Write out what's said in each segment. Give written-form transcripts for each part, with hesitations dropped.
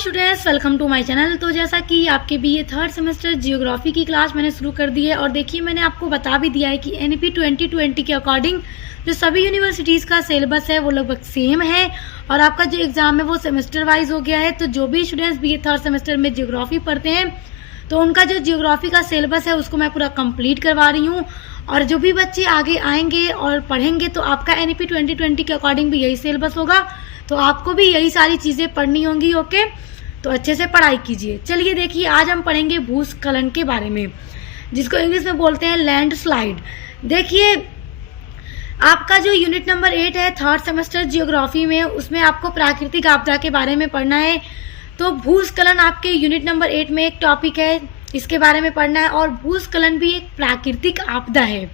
Students, welcome to my channel. तो जैसा कि आपके बीए थर्ड सेमेस्टर जियोग्राफी की क्लास मैंने शुरू कर दी है और देखिए मैंने आपको बता भी दिया है कि एनईपी 2020 के अकॉर्डिंग जो सभी यूनिवर्सिटीज़ का सिलेबस है वो लगभग सेम है और आपका जो एग्ज़ाम है वो सेमेस्टर वाइज हो गया है। तो जो भी स्टूडेंट्स बीए थर्ड सेमेस्टर में जियोग्राफी पढ़ते हैं तो उनका जो जियोग्राफी का सिलेबस है उसको मैं पूरा कंप्लीट करवा रही हूँ और जो भी बच्चे आगे आएंगे और पढ़ेंगे तो आपका एनईपी 2020 के अकॉर्डिंग भी यही सिलेबस होगा, तो आपको भी यही सारी चीज़ें पढ़नी होंगी। ओके, तो अच्छे से पढ़ाई कीजिए। चलिए देखिए, आज हम पढ़ेंगे भूस्खलन के बारे में, जिसको इंग्लिश में बोलते हैं लैंडस्लाइड। देखिए, आपका जो यूनिट नंबर 8 है थर्ड सेमेस्टर जियोग्राफी में, उसमें आपको प्राकृतिक आपदा के बारे में पढ़ना है। तो भूस्खलन आपके यूनिट नंबर 8 में एक टॉपिक है, इसके बारे में पढ़ना है और भूस्खलन भी एक प्राकृतिक आपदा है।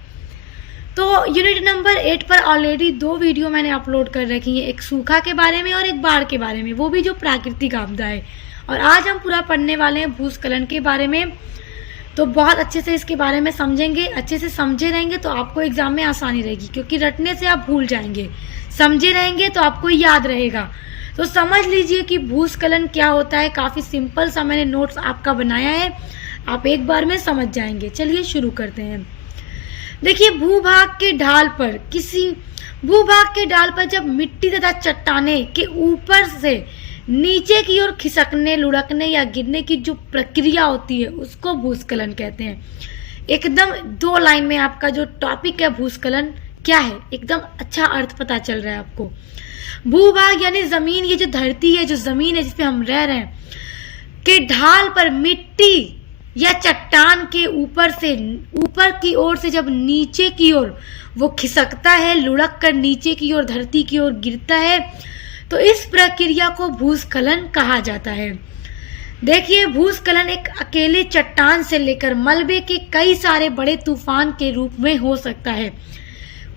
तो यूनिट नंबर 8 पर ऑलरेडी 2 वीडियो मैंने अपलोड कर रखी है, एक सूखा के बारे में और एक बाढ़ के बारे में, वो भी जो प्राकृतिक आपदा है। और आज हम पूरा पढ़ने वाले हैं भूस्खलन के बारे में। तो बहुत अच्छे से इसके बारे में समझेंगे, अच्छे से समझे रहेंगे तो आपको एग्जाम में आसानी रहेगी, क्योंकि रटने से आप भूल जाएंगे, समझे रहेंगे तो आपको याद रहेगा। तो समझ लीजिए कि भूस्खलन क्या होता है। काफ़ी सिंपल सा मैंने नोट्स आपका बनाया है, आप एक बार में समझ जाएंगे। चलिए शुरू करते हैं। देखिए, भूभाग के ढाल पर जब मिट्टी तथा चट्टाने के ऊपर से नीचे की ओर खिसकने, लुढ़कने या गिरने की जो प्रक्रिया होती है उसको भूस्खलन कहते हैं। एकदम 2 लाइन में आपका जो टॉपिक है भूस्खलन क्या है, एकदम अच्छा अर्थ पता चल रहा है आपको। भूभाग यानी जमीन, ये जो धरती है, जो जमीन है जिसपे हम रह रहे हैं, के ढाल पर मिट्टी या चट्टान के ऊपर की ओर से जब नीचे की ओर वो खिसकता है, लुढ़क कर नीचे की ओर धरती की ओर गिरता है, तो इस प्रक्रिया को भूस्खलन कहा जाता है। देखिए, भूस्खलन एक अकेले चट्टान से लेकर मलबे के कई सारे बड़े तूफान के रूप में हो सकता है।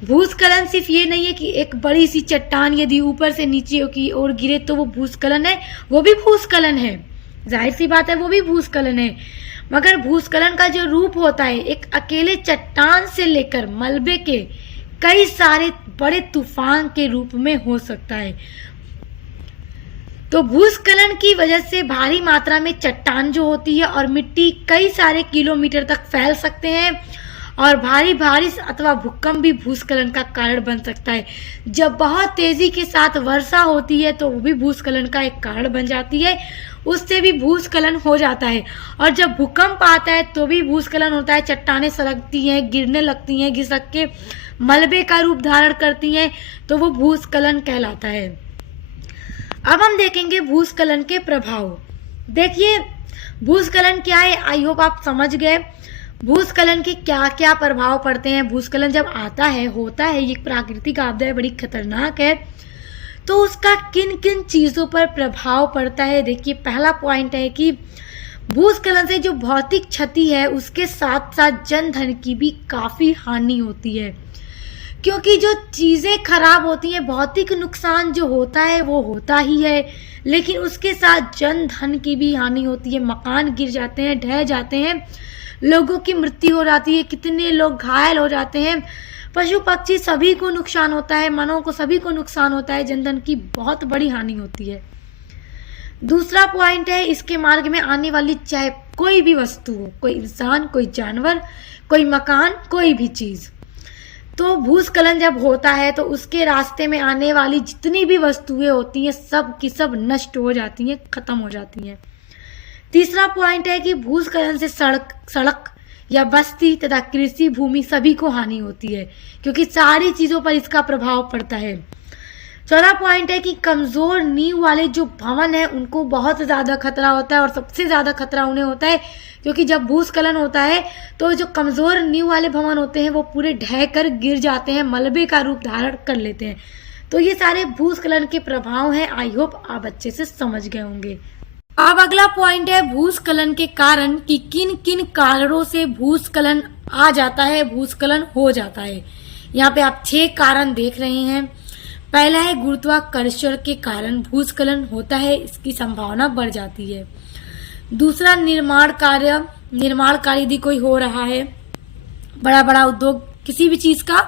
भूस्खलन सिर्फ ये नहीं है कि एक बड़ी सी चट्टान यदि ऊपर से नीचे की ओर गिरे तो वो भूस्खलन है, वो भी भूस्खलन है, जाहिर सी बात है, वो भी भूस्खलन है। मगर भूस्खलन का जो रूप होता है एक अकेले चट्टान से लेकर मलबे के कई सारे बड़े तूफान के रूप में हो सकता है। तो भूस्खलन की वजह से भारी मात्रा में चट्टान जो होती है और मिट्टी कई सारे किलोमीटर तक फैल सकते हैं और भारी बारिश अथवा भूकंप भी भूस्खलन का कारण बन सकता है। जब बहुत तेजी के साथ वर्षा होती है तो वो भी भूस्खलन का एक कारण बन जाती है, उससे भी भूस्खलन हो जाता है। और जब भूकंप आता है तो भी भूस्खलन होता है, चट्टानें सरकती हैं, गिरने लगती हैं, घिसक के मलबे का रूप धारण करती हैं, तो वो भूस्खलन कहलाता है। अब हम देखेंगे भूस्खलन के प्रभाव। देखिए, भूस्खलन क्या है, आई होप आप समझ गए। भूस्खलन के क्या क्या प्रभाव पड़ते हैं। भूस्खलन जब आता है, होता है, ये प्राकृतिक आपदा है, बड़ी खतरनाक है, तो उसका किन किन चीज़ों पर प्रभाव पड़ता है। देखिए, पहला पॉइंट है कि भूस्खलन से जो भौतिक क्षति है उसके साथ साथ जन धन की भी काफ़ी हानि होती है, क्योंकि जो चीज़ें खराब होती हैं, भौतिक नुकसान जो होता है वो होता ही है, लेकिन उसके साथ जन धन की भी हानि होती है। मकान गिर जाते हैं, ढह जाते हैं, लोगों की मृत्यु हो जाती है, कितने लोग घायल हो जाते हैं, पशु पक्षी सभी को नुकसान होता है, मानव को सभी को नुकसान होता है, जनधन की बहुत बड़ी हानि होती है। दूसरा पॉइंट है, इसके मार्ग में आने वाली चाहे कोई भी वस्तु हो, कोई इंसान, कोई जानवर, कोई मकान, कोई भी चीज़, तो भूस्खलन जब होता है तो उसके रास्ते में आने वाली जितनी भी वस्तुएं होती हैं सब की सब नष्ट हो जाती हैं, खत्म हो जाती हैं। तीसरा पॉइंट है कि भूस्खलन से सड़क या बस्ती तथा कृषि भूमि सभी को हानि होती है, क्योंकि सारी चीज़ों पर इसका प्रभाव पड़ता है। चौथा पॉइंट है कि कमज़ोर नींव वाले जो भवन है उनको बहुत ज़्यादा खतरा होता है और सबसे ज़्यादा खतरा उन्हें होता है, क्योंकि जब भूस्खलन होता है तो जो कमज़ोर नींव वाले भवन होते हैं वो पूरे ढह कर गिर जाते हैं, मलबे का रूप धारण कर लेते हैं। तो ये सारे भूस्खलन के प्रभाव हैं। आई होप आप अच्छे से समझ गए होंगे। अब अगला पॉइंट है भूस्खलन के कारण, कि किन किन कारणों से भूस्खलन आ जाता है, भूस्खलन हो जाता है। यहाँ पे आप 6 कारण देख रहे हैं। पहला है गुरुत्वाकर्षण के कारण भूस्खलन होता है, इसकी संभावना बढ़ जाती है। दूसरा, निर्माण कार्य यदि कोई हो रहा है, बड़ा बड़ा उद्योग किसी भी चीज़ का,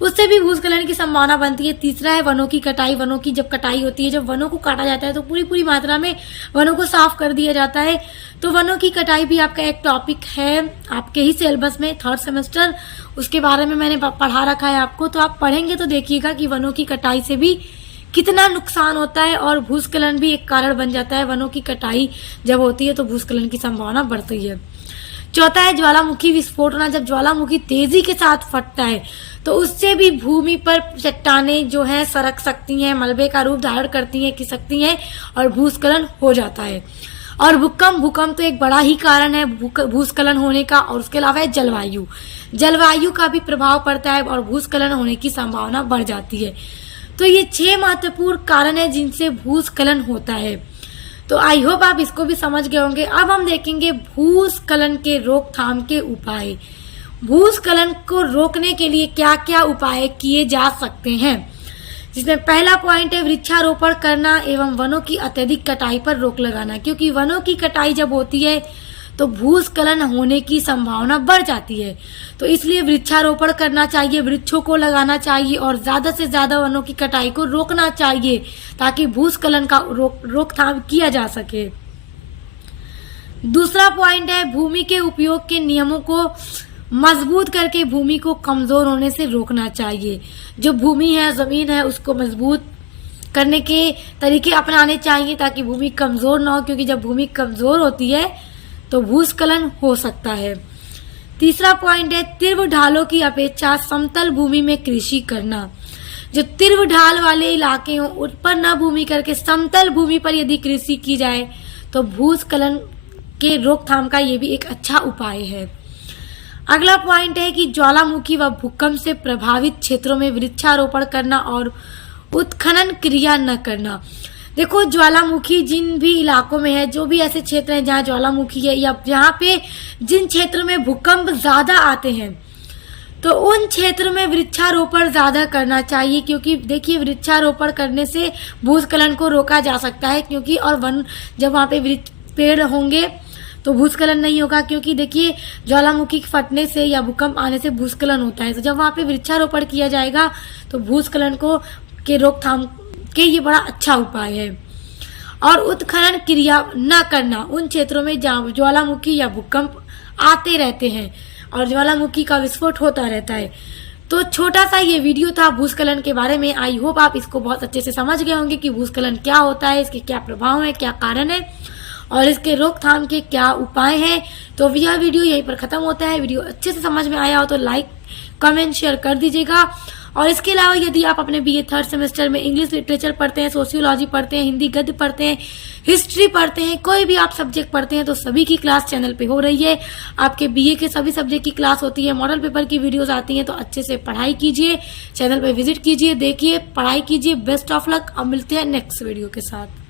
उससे भी भूस्खलन की संभावना बनती है। तीसरा है वनों की कटाई। वनों की जब कटाई होती है, जब वनों को काटा जाता है तो पूरी मात्रा में वनों को साफ कर दिया जाता है। तो वनों की कटाई भी आपका एक टॉपिक है आपके ही सिलेबस में 3rd सेमेस्टर, उसके बारे में मैंने पढ़ा रखा है आपको, तो आप पढ़ेंगे तो देखिएगा कि वनों की कटाई से भी कितना नुकसान होता है और भूस्खलन भी एक कारण बन जाता है। वनों की कटाई जब होती है तो भूस्खलन की संभावना बढ़ती है। चौथा है ज्वालामुखी विस्फोट होना। जब ज्वालामुखी तेजी के साथ फटता है तो उससे भी भूमि पर चट्टानें जो है सरक सकती हैं, मलबे का रूप धारण करती हैं, खिसकती हैं और भूस्खलन हो जाता है। और भूकंप तो एक बड़ा ही कारण है भूस्खलन होने का। और उसके अलावा है जलवायु का भी प्रभाव पड़ता है और भूस्खलन होने की संभावना बढ़ जाती है। तो ये 6 महत्वपूर्ण कारण है जिनसे भूस्खलन होता है। तो आई होप आप इसको भी समझ गए होंगे। अब हम देखेंगे भूस्खलन के रोकथाम के उपाय। भूस्खलन को रोकने के लिए क्या क्या उपाय किए जा सकते हैं, जिसमें पहला पॉइंट है वृक्षारोपण करना एवं वनों की अत्यधिक कटाई पर रोक लगाना। क्योंकि वनों की कटाई जब होती है तो भूस्खलन होने की संभावना बढ़ जाती है, तो इसलिए वृक्षारोपण करना चाहिए, वृक्षों को लगाना चाहिए और ज्यादा से ज्यादा वनों की कटाई को रोकना चाहिए ताकि भूस्खलन का रोकथाम किया जा सके। दूसरा पॉइंट है भूमि के उपयोग के नियमों को मजबूत करके भूमि को कमजोर होने से रोकना चाहिए। जो भूमि है, जमीन है, उसको मजबूत करने के तरीके अपनाने चाहिए ताकि भूमि कमजोर ना हो, क्योंकि जब भूमि कमजोर होती है तो भूस्खलन हो सकता है। तीसरा पॉइंट है तीव्र ढालों की अपेक्षा समतल भूमि में कृषि करना। जो तीव्र ढाल वाले इलाके हों उन पर न भूमि करके समतल भूमि पर यदि कृषि की जाए तो भूस्खलन के रोकथाम का ये भी एक अच्छा उपाय है। अगला पॉइंट है कि ज्वालामुखी व भूकंप से प्रभावित क्षेत्रों में वृक्षारोपण करना और उत्खनन क्रिया न करना। देखो, ज्वालामुखी जिन भी इलाकों में है, जो भी ऐसे क्षेत्र हैं जहाँ ज्वालामुखी है या जहाँ पे जिन क्षेत्रों में भूकंप ज्यादा आते हैं, तो उन क्षेत्रों में वृक्षारोपण ज्यादा करना चाहिए। क्योंकि देखिए, वृक्षारोपण करने से भूस्खलन को रोका जा सकता है। क्योंकि और वन जब वहाँ पे पेड़ होंगे तो भूस्खलन नहीं होगा। क्योंकि देखिए, ज्वालामुखी फटने से या भूकंप आने से भूस्खलन होता है, तो जब वहाँ पे वृक्षारोपण किया जाएगा तो भूस्खलन को के रोकथाम के ये बड़ा अच्छा उपाय है। और उत्खनन क्रिया न करना उन क्षेत्रों में जहाँ ज्वालामुखी या भूकंप आते रहते हैं और ज्वालामुखी का विस्फोट होता रहता है। तो छोटा सा ये वीडियो था भूस्खलन के बारे में। आई होप आप इसको बहुत अच्छे से समझ गए होंगे कि भूस्खलन क्या होता है, इसके क्या प्रभाव है, क्या कारण है और इसके रोकथाम के क्या उपाय हैं। तो यह वीडियो यहीं पर खत्म होता है। वीडियो अच्छे से समझ में आया हो तो लाइक, कमेंट, शेयर कर दीजिएगा। और इसके अलावा यदि आप अपने बीए 3rd सेमेस्टर में इंग्लिश लिटरेचर पढ़ते हैं, सोशियोलॉजी पढ़ते हैं, हिंदी गद्य पढ़ते हैं, हिस्ट्री पढ़ते हैं, कोई भी आप सब्जेक्ट पढ़ते हैं, तो सभी की क्लास चैनल पे हो रही है। आपके बीए के सभी सब्जेक्ट की क्लास होती है, मॉडल पेपर की वीडियोस आती हैं। तो अच्छे से पढ़ाई कीजिए, चैनल पे विजिट कीजिए, देखिए, पढ़ाई कीजिए। Best of luck. अब मिलते हैं नेक्स्ट वीडियो के साथ।